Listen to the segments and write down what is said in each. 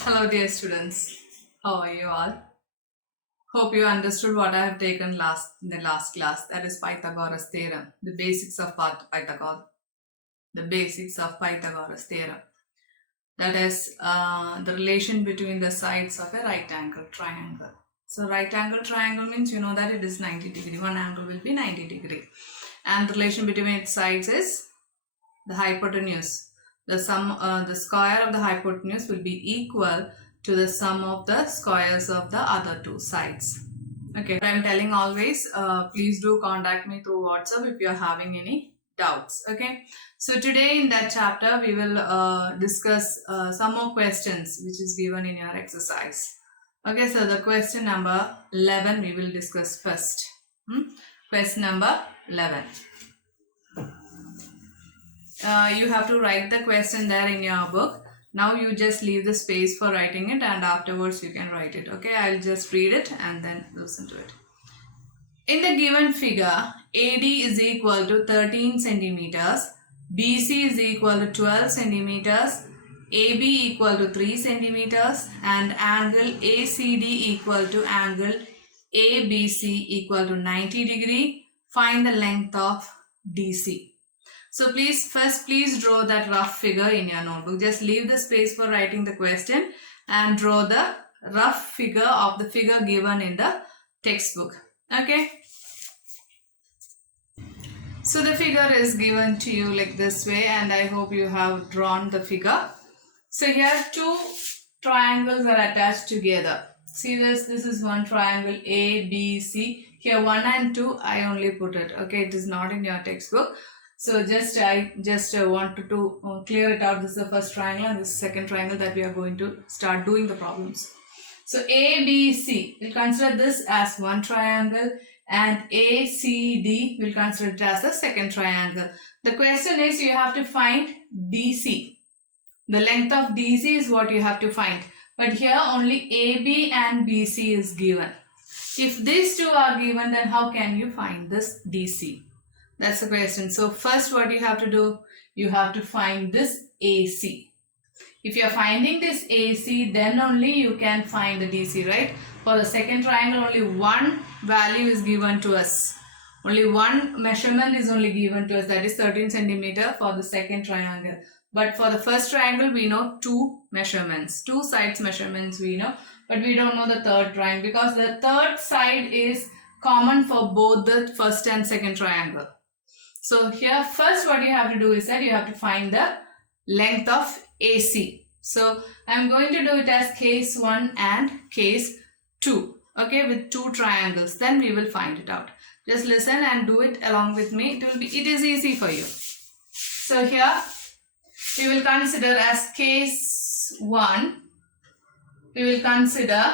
Hello dear students, how are you all? Hope you understood what I have taken in the last class, that is Pythagoras theorem, the basics of Pythagoras. The basics of Pythagoras theorem. That is the relation between the sides of a right angle triangle. So right angle triangle means you know that it is 90 degree, one angle will be 90 degree. And the relation between its sides is the hypotenuse. The square of the hypotenuse will be equal to the sum of the squares of the other two sides. Okay, I am telling always, please do contact me through WhatsApp if you are having any doubts. Okay, so today in that chapter we will discuss some more questions which is given in your exercise. Okay, so the question number 11 we will discuss first. Question number 11. You have to write the question there in your book. Now you just leave the space for writing it and afterwards you can write it. Okay, I'll just read it and then listen to it. In the given figure, AD is equal to 13 centimeters, BC is equal to 12 centimeters, AB equal to 3 centimeters and angle ACD equal to angle ABC equal to 90 degree. Find the length of DC. So please draw that rough figure in your notebook. Just leave the space for writing the question and draw the rough figure of the figure given in the textbook. Okay. So the figure is given to you like this way and I hope you have drawn the figure. So here two triangles are attached together. See this is one triangle A, B, C. Here 1 and 2 I only put it. Okay, it is not in your textbook. So I just wanted to clear it out. This is the first triangle and this is the second triangle that we are going to start doing the problems. So A, B, C, we'll consider this as one triangle and A, C, D, we'll consider it as the second triangle. The question is you have to find DC. The length of DC is what you have to find. But here only AB and BC is given. If these two are given, then how can you find this DC? That's the question. So first what you have to do, you have to find this AC. If you are finding this AC, then only you can find the DC, right? For the second triangle, only one value is given to us. Only one measurement is only given to us, that is 13 centimeter for the second triangle. But for the first triangle, we know two measurements, two sides measurements we know, but we don't know the third triangle because the third side is common for both the first and second triangle. So here first what you have to do is that you have to find the length of AC. So I am going to do it as case 1 and case 2. Okay, with two triangles. Then we will find it out. Just listen and do it along with me. It is easy for you. So here we will consider as case 1. We will consider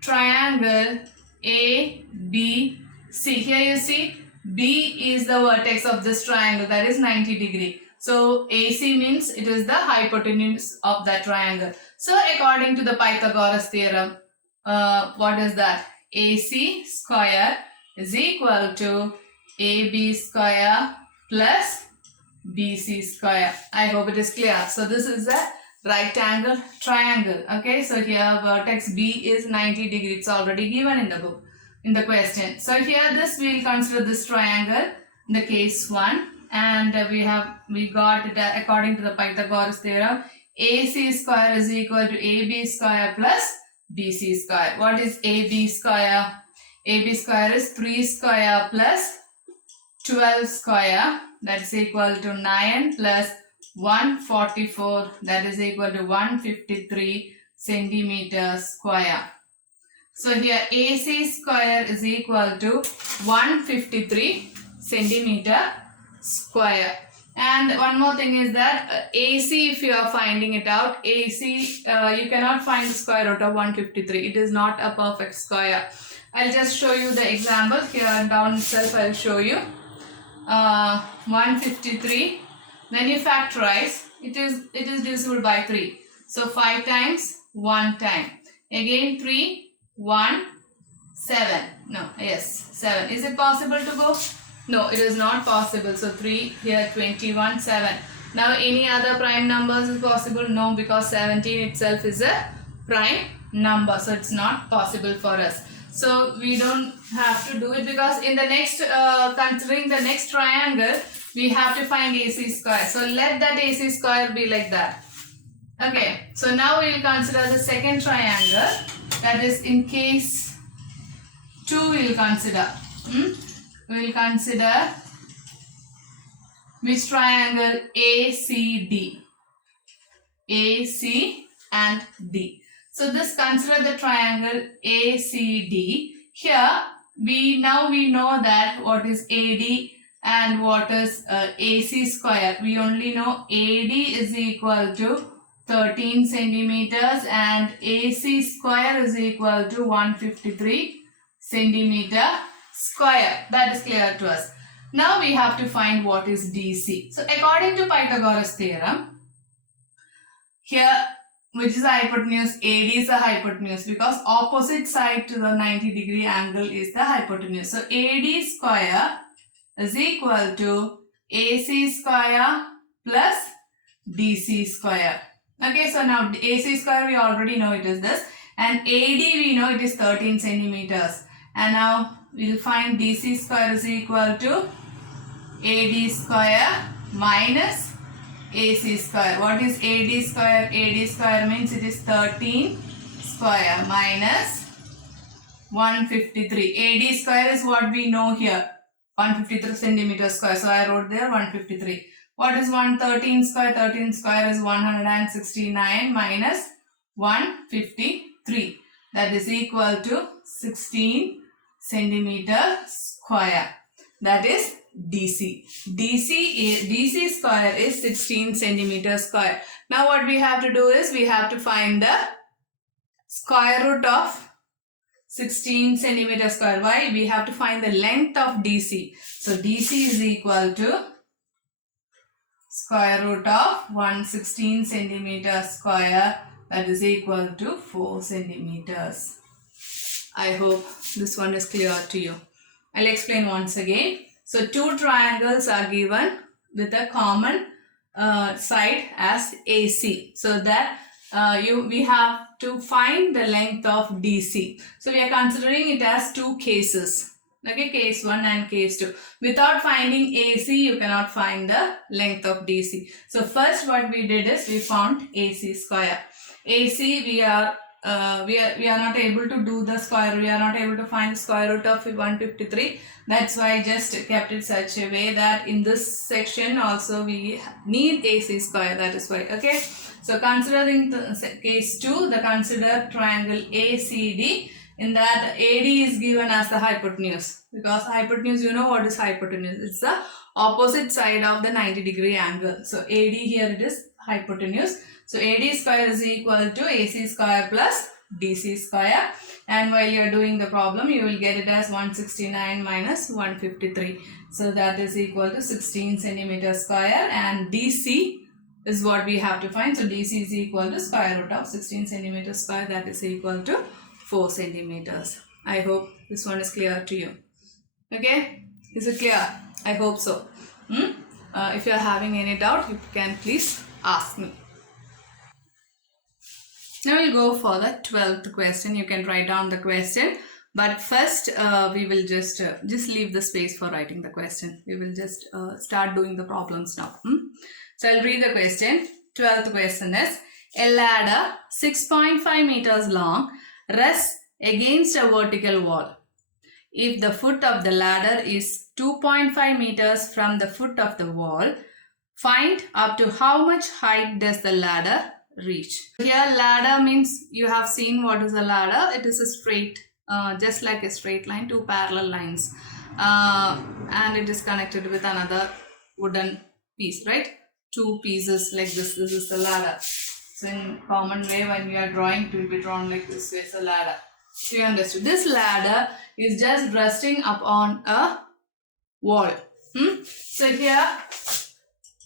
triangle ABC. Here you see B is the vertex of this triangle, that is 90 degree. So AC means it is the hypotenuse of that triangle. So according to the Pythagoras theorem, what is that? AC square is equal to AB square plus BC square. I hope it is clear. So this is a right angle triangle. Okay, so here vertex B is 90 degree. It's already given in the book, in the question. So here this we will consider this triangle in the case 1 and we got it according to the Pythagoras theorem. AC square is equal to AB square plus BC square. What is AB square? AB square is 3 square plus 12 square, that is equal to 9 plus 144, that is equal to 153 centimeter square. So here AC square is equal to 153 centimeter square. And one more thing is that AC, if you are finding it out, AC, you cannot find the square root of 153. It is not a perfect square. I'll just show you the example. Here down itself I'll show you. 153. When you factorize, it is divisible by 3. So 5 times 1 time. Again 3, 1, 7. No, yes, 7. Is it possible to go? No, it is not possible. So 3 here, 21, 7. Now any other prime numbers is possible? No, because 17 itself is a prime number, so it's not possible for us. So we don't have to do it, because in the next considering the next triangle, we have to find AC square. So let that AC square be like that. Okay, so now we will consider the second triangle, that is in case 2 we will consider. We will consider which triangle? ACD. AC and D. So this, consider the triangle ACD. Here we know that what is AD and what is AC square. We only know AD is equal to 13 centimeters and AC square is equal to 153 centimeter square. That is clear to us. Now we have to find what is DC. So according to Pythagoras theorem, here, which is the hypotenuse? AD is the hypotenuse, because opposite side to the 90-degree angle is the hypotenuse. So AD square is equal to AC square plus DC square. Okay, so now AC square we already know it is this, and AD we know it is 13 centimeters. And now we will find DC square is equal to AD square minus AC square. What is AD square? AD square means it is 13 square minus 153. AD square is what we know here, 153 centimeter square. So I wrote there 153. What is 113 square? 13 square is 169 minus 153. That is equal to 16 centimeter square. That is DC. DC square is 16 centimeter square. Now what we have to do is we have to find the square root of 16 centimeter square. Why? We have to find the length of DC. So DC is equal to square root of 116 centimeter square, that is equal to 4 centimeters. I hope this one is clear to you. I'll explain once again. So two triangles are given with a common side as AC. So that we have to find the length of DC. So we are considering it as two cases. Okay, case 1 and case 2. Without finding AC, you cannot find the length of DC. So first what we did is we found AC square. AC we are not able to do the square. We are not able to find the square root of 153. That's why I just kept it such a way that in this section also we need AC square. That is why. Okay. So considering the case 2, the consider triangle ACD. In that, AD is given as the hypotenuse, because hypotenuse, you know what is hypotenuse? It's the opposite side of the 90-degree angle. So AD here it is hypotenuse. So AD square is equal to AC square plus DC square. And while you are doing the problem, you will get it as 169 minus 153. So that is equal to 16 centimeter square, and DC is what we have to find. So DC is equal to square root of 16 centimeter square, that is equal to 4 centimeters. I hope this one is clear to you. Okay, is it clear? I hope so. If you are having any doubt, you can please ask me. Now we'll go for the 12th question. You can write down the question, but first we will just leave the space for writing the question. We will just start doing the problems now. So I'll read the question. 12th question is: a ladder 6.5 meters long rests against a vertical wall. If the foot of the ladder is 2.5 meters from the foot of the wall, find up to how much height does the ladder reach. Here ladder means, you have seen what is a ladder. It is a straight, just like a straight line, two parallel lines, and it is connected with another wooden piece, right? Two pieces like this. This is the ladder. So in common way, when we are drawing, it will be drawn like this way. It's a ladder. So you understood. This ladder is just resting upon a wall. So here,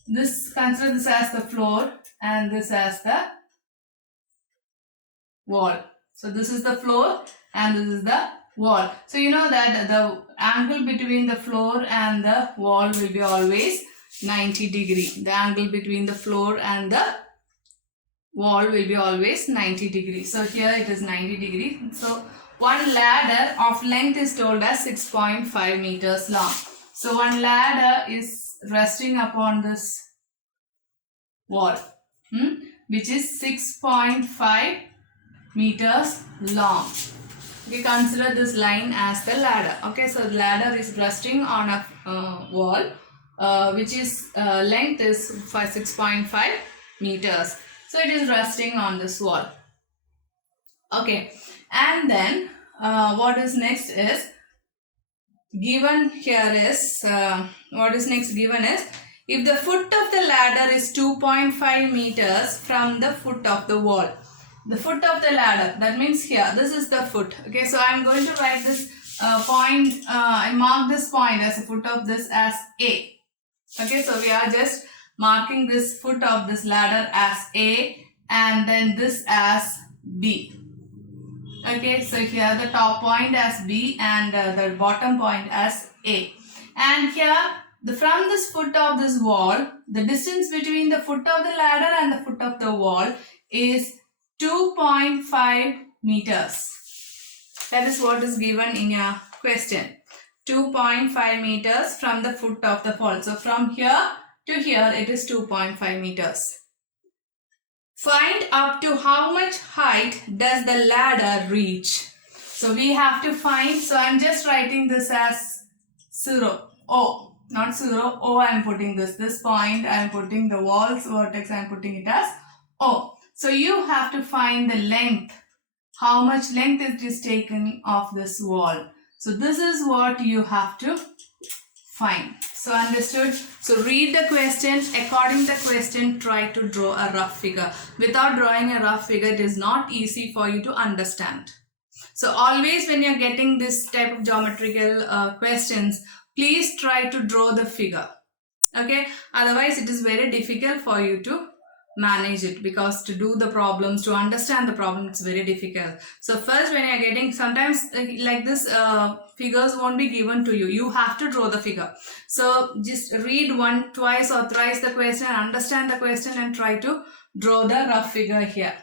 consider this as the floor and this as the wall. So this is the floor and this is the wall. So you know that the angle between the floor and the wall will be always 90 degree. The angle between the floor and the wall will be always 90 degree. So here it is 90 degree. So one ladder of length is told as 6.5 meters long. So one ladder is resting upon this wall, which is 6.5 meters long. We consider this line as the ladder. Okay, so the ladder is resting on a wall which is length is 6.5 meters. So it is resting on this wall. Okay, and then what is next is given here is what is next given is if the foot of the ladder is 2.5 meters from the foot of the wall. The foot of the ladder, that means here, this is the foot. Okay, so I am going to write this point, I mark this point as the foot of this as A. Okay, so we are just marking this foot of this ladder as A and then this as B. Okay, so here the top point as B and the bottom point as A. And here, from this foot of this wall, the distance between the foot of the ladder and the foot of the wall is 2.5 meters. That is what is given in your question. 2.5 meters from the foot of the wall. So from here to here it is 2.5 meters. Find up to how much height does the ladder reach. So we have to find, so I am just writing this as 0, O, not 0, O I am putting this point, I am putting the wall's vertex, I am putting it as O. So you have to find the length, how much length it is taken of this wall. So this is what you have to find. So understood? So read the question, according to the question try to draw a rough figure. Without drawing a rough figure it is not easy for you to understand. So always when you are getting this type of geometrical questions, please try to draw the figure. Okay, otherwise it is very difficult for you to manage it, because to do the problems, to understand the problem, it's very difficult. So first when you are getting, sometimes like this figures won't be given to you, you have to draw the figure. So just read one, twice or thrice the question, understand the question and try to draw the rough figure here.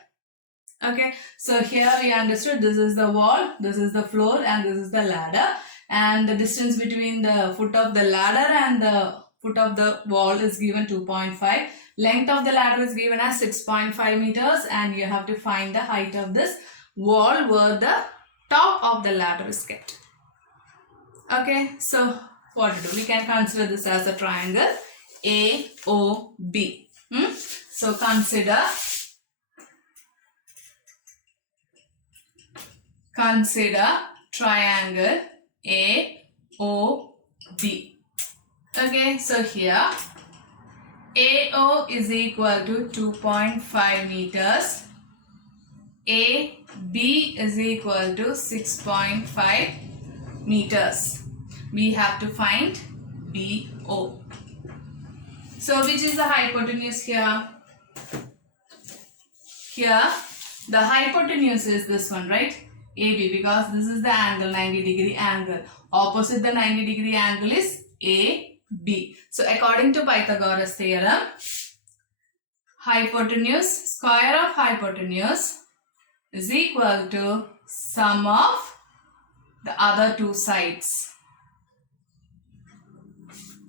Okay, so here we understood this is the wall, this is the floor and this is the ladder, and the distance between the foot of the ladder and the foot of the wall is given 2.5. Length of the ladder is given as 6.5 meters and you have to find the height of this wall where the top of the ladder is kept. Okay, so what to do? We can consider this as a triangle AOB. So consider triangle AOB. Okay, so here AO is equal to 2.5 meters. AB is equal to 6.5 meters. We have to find BO. So which is the hypotenuse here? Here the hypotenuse is this one, right? AB, because this is the angle, 90 degree angle. Opposite the 90 degree angle is AB. So according to Pythagoras theorem, hypotenuse, square of hypotenuse is equal to sum of the other two sides.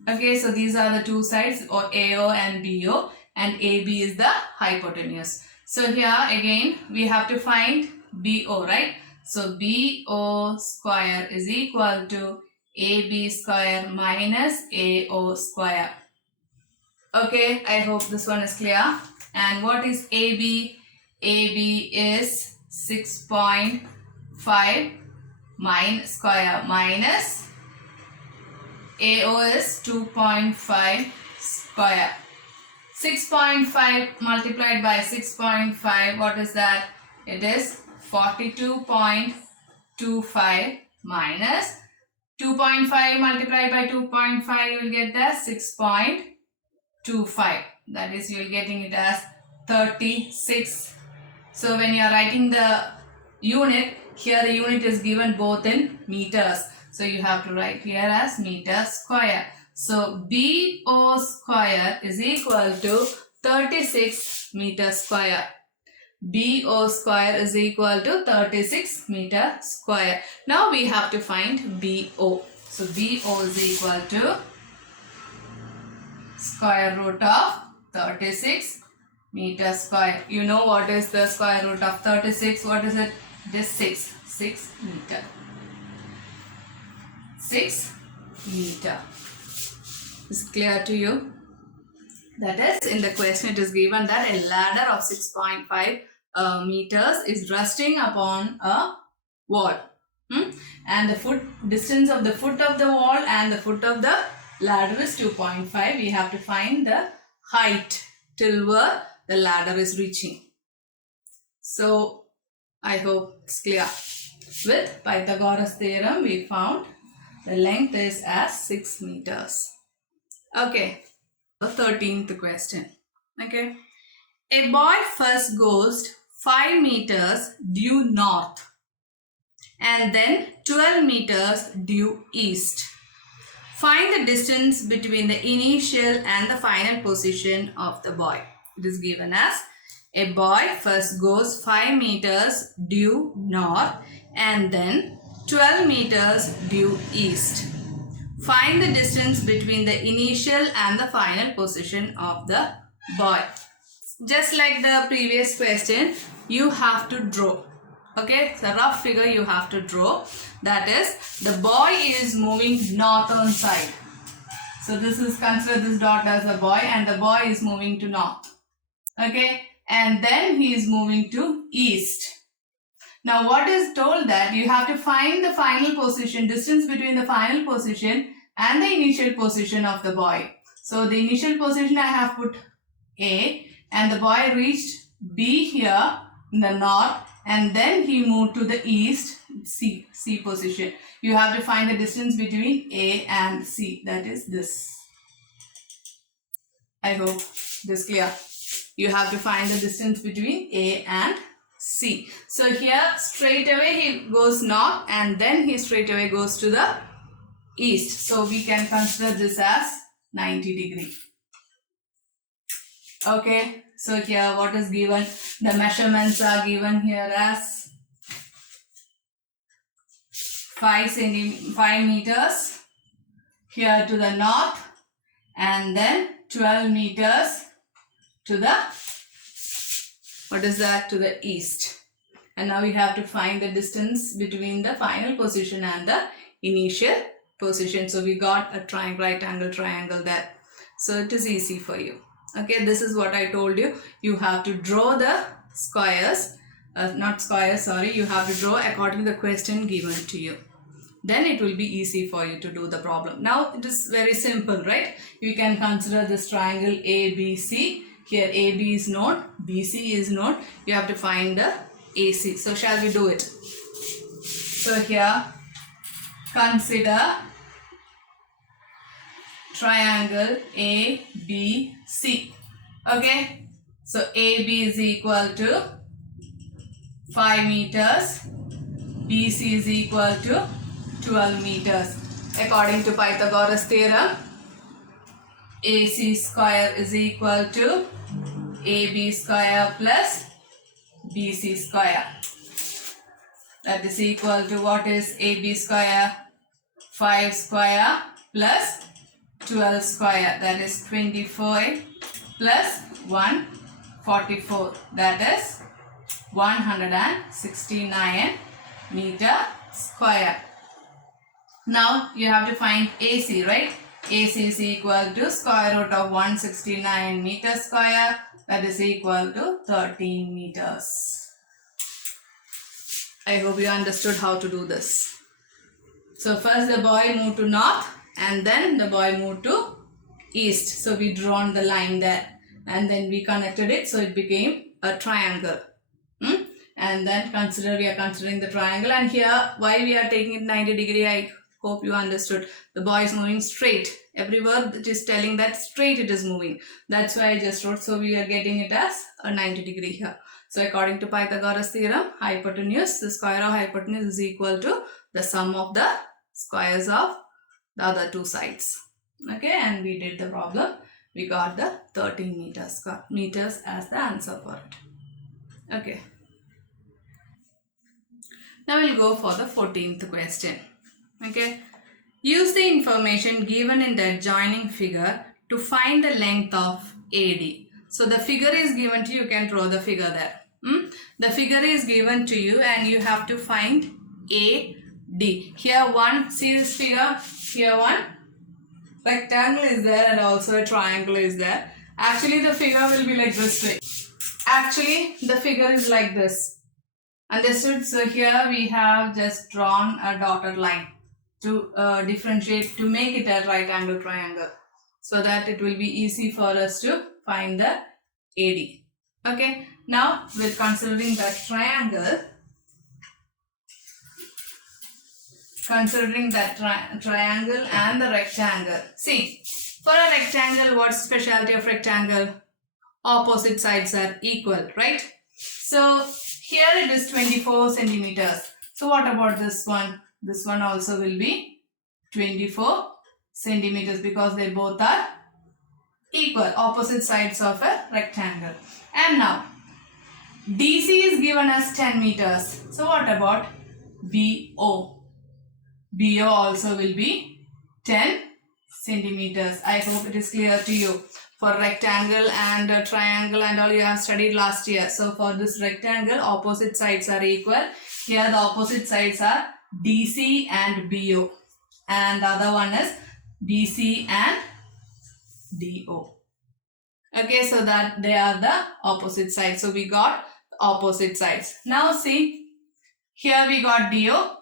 Okay, so these are the two sides, or AO and BO, and AB is the hypotenuse. So here again we have to find BO, right? So BO square is equal to AB square minus AO square. Okay, I hope this one is clear. And what is AB? AB is 6.5 square minus AO is 2.5 square. 6.5 multiplied by 6.5, what is that? It is 42.25 minus 2.5 multiplied by 2.5, you will get the 6.25. That is, you will getting it as 36. So when you are writing the unit, here the unit is given both in meters. So you have to write here as meter square. So BO square is equal to 36 meter square. BO square is equal to 36 meter square. Now we have to find BO. So BO is equal to square root of 36 meter square. You know what is the square root of 36? What is it? It is 6. 6 meter. 6 meter. Is it clear to you? That is, in the question it is given that a ladder of 6.5 meters is resting upon a wall. And the distance of the foot of the wall and the foot of the ladder is 2.5. We have to find the height till where the ladder is reaching. So, I hope it's clear. With Pythagoras theorem, we found the length is as 6 meters. Okay. The 13th question. Okay. A boy first goes 5 meters due north and then 12 meters due east. Find the distance between the initial and the final position of the boy. It is given as a boy first goes 5 meters due north and then 12 meters due east. Find the distance between the initial and the final position of the boy. Just like the previous question, you have to draw. Okay, the rough figure you have to draw. That is, the boy is moving northern side. So this is, consider this dot as a boy and the boy is moving to north. Okay, and then he is moving to east. Now what is told that you have to find the final position, distance between the final position and the initial position of the boy. So the initial position I have put A and the boy reached B here in the north and then he moved to the east, C position. You have to find the distance between A and C, that is this. I hope this is clear. You have to find the distance between A and C. So here straight away he goes north and then he straight away goes to the east. So we can consider this as 90 degree. Okay. So here what is given? The measurements are given here as 5 meters here to the north and then 12 meters to the, what is that, to the east. And now we have to find the distance between the final position and the initial position. So we got a right angle triangle there. So it is easy for you. Okay, this is what I told you. You have to draw the squares, not squares, sorry. You have to draw according to the question given to you. Then it will be easy for you to do the problem. Now it is very simple, right? You can consider this triangle ABC. Here AB is known, BC is known. You have to find the AC. So shall we do it? So here consider triangle ABC. Okay. So AB is equal to 5 meters. BC is equal to 12 meters. According to Pythagoras theorem, AC square is equal to AB square plus BC square. That is equal to, what is AB square? 5 square plus 12 square. That is 24 plus 144. That is 169 meter square. Now you have to find AC, right? AC is equal to square root of 169 meter square. That is equal to 13 meters. I hope you understood how to do this. So first the boy moved to north and then the boy moved to east. So we drawn the line there and then we connected it, so it became a triangle. And then we are considering the triangle, and here why we are taking it 90 degree, I hope you understood. The boy is moving straight. Every word it is telling that straight it is moving. That's why I just wrote. So we are getting it as a 90 degree here. So according to Pythagoras theorem, hypotenuse, the square of hypotenuse is equal to the sum of the squares of the other two sides. Okay, and we did the problem. We got the 13 meters as the answer for it. Okay. Now we'll go for the 14th question. Okay. Use the information given in the adjoining figure to find the length of AD. So the figure is given to you. You can draw the figure there. The figure is given to you and you have to find AD. Here one, see this figure? Here one rectangle is there and also a triangle is there. Actually the figure will be like this way. Actually the figure is like this. Understood? So here we have just drawn a dotted line to differentiate, to make it a right angle triangle, so that it will be easy for us to find the AD. Okay, now with considering that triangle, triangle and the rectangle. See, for a rectangle, what's specialty of rectangle? Opposite sides are equal, right? So here it is 24 centimeters. So what about this one? This one also will be 24 centimeters because they both are equal, opposite sides of a rectangle. And now DC is given as 10 meters. So what about BO? BO also will be 10 centimeters. I hope it is clear to you. For rectangle and triangle and all you have studied last year. So for this rectangle, opposite sides are equal. Here the opposite sides are DC and BO. And the other one is BC and DO. Okay, so that they are the opposite sides. So we got opposite sides. Now see, here we got DO.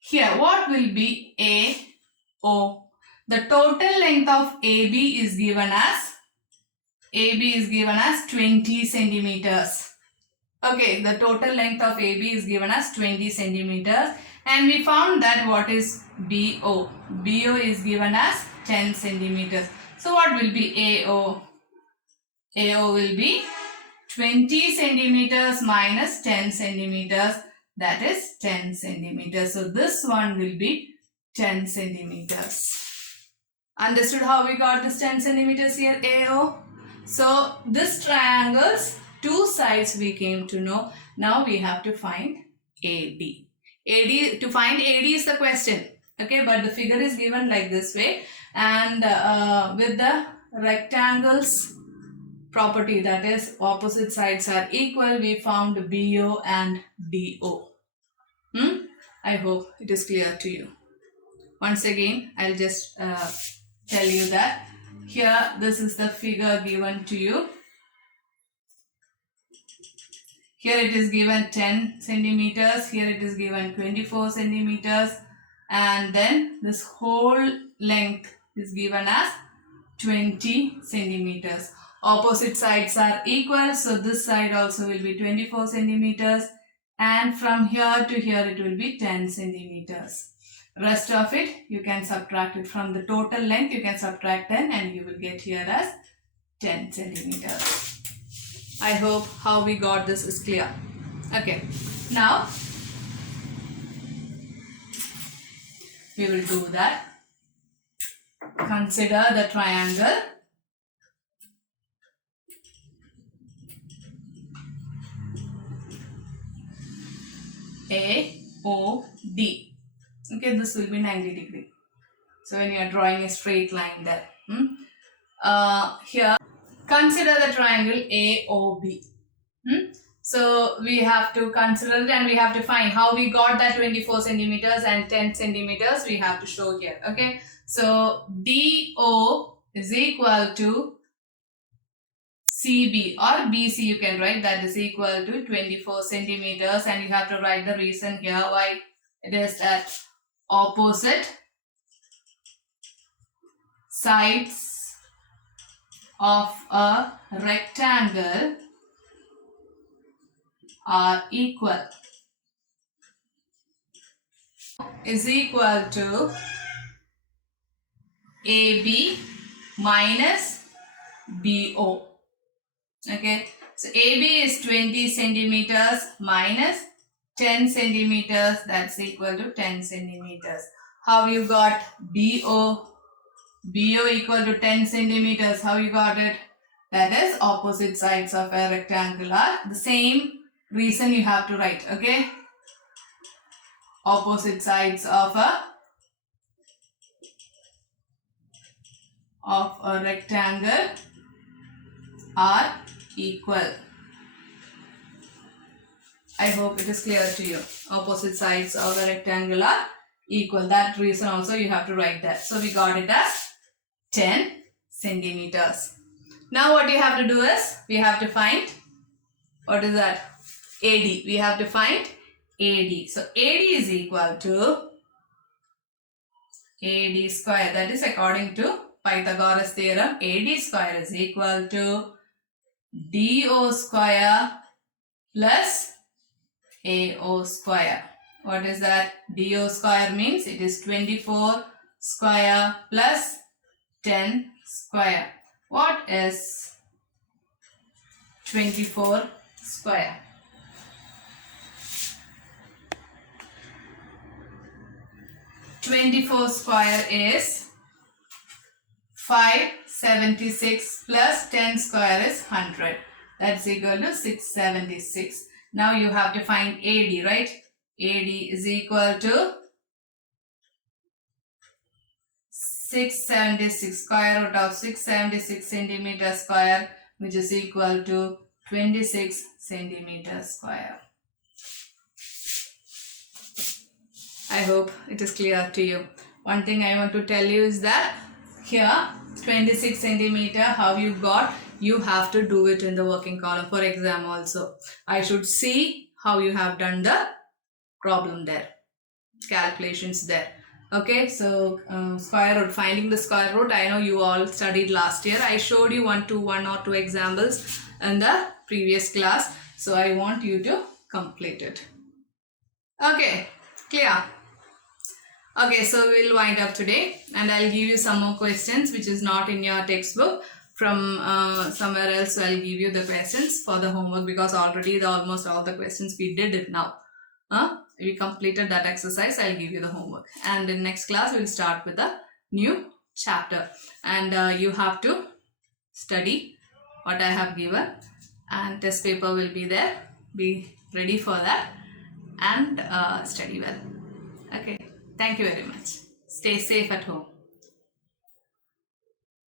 Here, what will be AO? The total length of AB is given as 20 centimeters. Okay, the total length of AB is given as 20 centimeters. And we found that what is BO? BO is given as 10 centimeters. So what will be AO? AO will be 20 centimeters minus 10 centimeters. That is 10 centimeters. So this one will be 10 centimeters. Understood how we got this 10 centimeters here, AO? So this triangle's two sides we came to know. Now we have to find AD. To find AD is the question. Okay, but the figure is given like this way. And with the rectangles property, that is opposite sides are equal, we found BO and DO. I hope it is clear to you. Once again, I'll just tell you that here this is the figure given to you. Here it is given 10 centimeters, here it is given 24 centimeters, and then this whole length is given as 20 centimeters. Opposite sides are equal, so this side also will be 24 centimeters, and from here to here it will be 10 centimeters. Rest of it you can subtract it from the total length. You can subtract 10 and you will get here as 10 centimeters. I hope how we got this is clear. Okay, now we will do that. Consider the triangle AOD. Okay, this will be 90 degree. So when you are drawing a straight line there. Here, consider the triangle AOB. So we have to consider it and we have to find how we got that 24 centimeters and 10 centimeters. We have to show here. Okay, so DO is equal to CB or BC, you can write, that is equal to 24 centimeters, and you have to write the reason here why it is at opposite sides of a rectangle are equal, is equal to AB minus BO. Okay, so AB is 20 centimeters minus 10 centimeters, that's equal to 10 centimeters. How you got BO? BO equal to 10 centimeters. How you got it? That is opposite sides of a rectangle are the same reason you have to write. Okay. Opposite sides of a rectangle are equal. I hope it is clear to you. Opposite sides of a rectangle are equal. That reason also you have to write that. So we got it as 10 centimeters. Now what you have to do is, we have to find, what is that? AD. We have to find AD. So AD is equal to AD square. That is according to Pythagoras theorem. AD square is equal to DO square plus AO square. What is that? DO square means it is 24 square plus 10 square. What is 24 square? 24 square is 576 plus 10 square is 100. That's equal to 676. Now you have to find AD, right? AD is equal to 676, square root of 676 centimeter square, which is equal to 26 centimeter square. I hope it is clear to you. One thing I want to tell you is that here 26 centimeter, how you got, you have to do it in the working column for exam also. I should see how you have done the problem there, calculations there. Okay, so square root, finding the square root, I know you all studied last year. I showed you one or two examples in the previous class. So I want you to complete it. Okay, clear? Okay, so we'll wind up today and I'll give you some more questions which is not in your textbook. From somewhere else I'll give you the questions for the homework, because already almost all the questions we did it now. We completed that exercise. I'll give you the homework, and in next class we'll start with a new chapter, and you have to study what I have given, and test paper will be there. Be ready for that and study well. Okay, thank you very much. Stay safe at home.